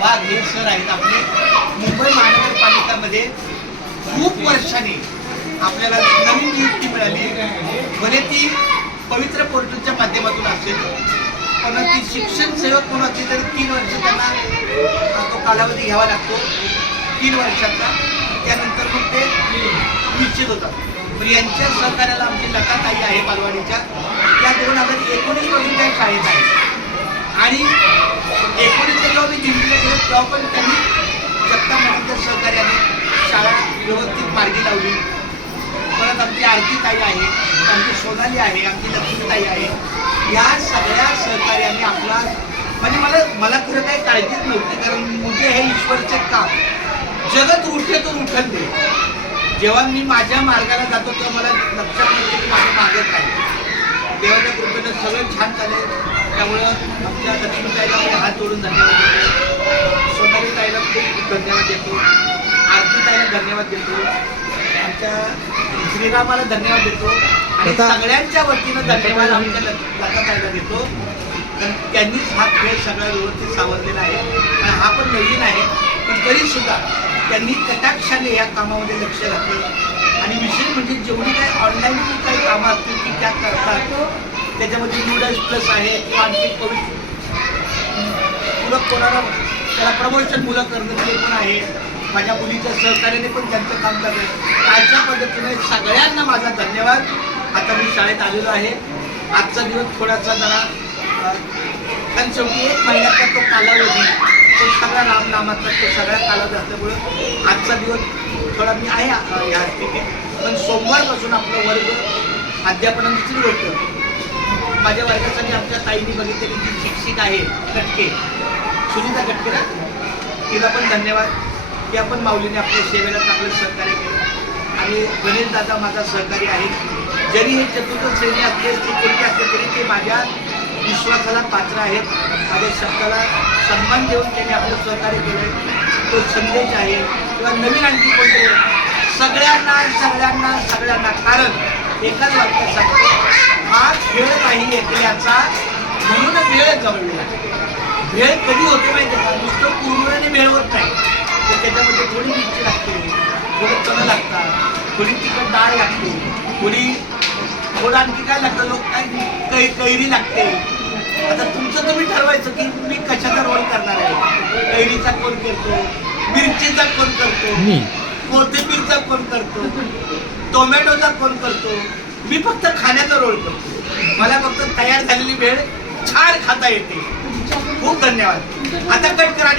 वाघ हे सर आहेत आपले मुंबई महानगरपालिकामध्ये खूप वर्षांनी आपल्याला नवीन नियुक्ती मिळाली. भले ती पवित्र पोर्टलच्या माध्यमातून असेल, पण ती शिक्षण सेवक म्हणून असली तरी 3 वर्ष त्यांना तो कालावधी घ्यावा लागतो, 3 वर्षाचा. त्यानंतर मग ते निश्चित होतात. पण यांच्या सहकार्याला आमची लताताई आहे बालवाडीच्या, त्या 2019 पासून त्या शाळेत आहेत. आणि 19 जेव्हा मी दिल्लीला गेलो तेव्हा पण त्यांनी जगतापच्या सहकार्याने शाळा व्यवस्थित मार्गी लावली. परत आमची आरती ताई आहे, आमची सोनाली आहे, आमची लक्ष्मीताई आहे. या सगळ्या सहकार्याने आपला म्हणजे मला खरं काही काळजीच नव्हती, कारण मुझे हे ईश्वरचे काम जगत उठे तो उठत दे. जेव्हा मी माझ्या मार्गाला जातो तेव्हा मला लक्षात येते की माझं मागत नाही. देवाच्या कृपेनं सगळं छान चालेल. त्यामुळं आमच्या लक्ष्मीताईला मी हात जोडून धन्यवाद देतो, सोनाली ताईला खूप धन्यवाद देतो, आरती ताईला धन्यवाद देतो, आमच्या श्रीरामाला धन्यवाद देतो आणि सगळ्यांच्या वतीनं धन्यवाद आमच्या लताताईला देतो. कारण त्यांनीच हा खेळ सगळा व्यवस्थित सावरलेला आहे. आणि हा पण नवीन आहे, पण तरीसुद्धा त्यांनी कटाक्षाने या कामामध्ये लक्ष घातलं. आणि विशेष म्हणजे जेवढी काही ऑनलाईन काही कामं असतील की त्या करतात, त्याच्यामध्ये नूडल्स प्लस आहे किंवा आणखी मुलं कोणाला त्याला प्रमोशन मुलं करणं ते पण आहे. माझ्या मुलीच्या सहकार्याने पण त्यांचं काम करतं. अशा पद्धतीने सगळ्यांना माझा धन्यवाद. आता मी शाळेत आलेलो आहे. आजचा दिवस थोडासा जरा कारण शेवटी 1 महिन्याचा तो कालावधी, तो सगळा रामनामाचा तो सगळा कालावधी असल्यामुळं आजचा दिवस थोडा मी आहे ह्या स्थितीत. पण सोमवारपासून आपलं वर्ग अध्यापनाची गोष्ट माझ्या वर्गासाठी आमच्या ताईंनी बघितलेली जी शिक्षिक आहे कटके, सुनीता कटके, तिला पण धन्यवाद. त्या पण माऊलीने आपल्या सेवेला चांगलं सहकार्य केलं. आणि गणेश दादा माझा सहकारी आहे. जरी हे चतुर्थ श्रेणी असले, सिक्युरिटी असले तरी ते माझ्या विश्वासाला पात्र आहेत. माझ्या शब्दाला सन्मान देऊन त्यांनी आपलं सहकार्य केलं. तो संदेश आहे किंवा नवीन आणखी कोणते सगळ्यांना सगळ्यांना सगळ्यांना. कारण एकाच वाक्यात सांगतो, हा खेळ नाही एकल्याचा, म्हणून वेळ जवळलेला. भेळ कधी होते माहिती आहे का? नुसतं कुरमुऱ्याने भेळ होत नाही, तर त्याच्यामध्ये थोडी मिरची लागते, थोडं चणं लागतात, थोडी तिखट डाळ लागते, थोडं आणखी काय लागतं, लोक काय कैरी लागते. आता तुमचं तुम्ही ठरवायचं की मी कशाचा रोल करणार आहे. कैरीचा कोण करतो, मिरचीचा कोण करतो, कोथिंबीरचा कोण करतो, टोमॅटोचा कोण करतो. मी फक्त खाण्याचा रोल करतो. मला फक्त तयार झालेली भेळ छान खाता येते. खूप धन्यवाद. आता कट करा.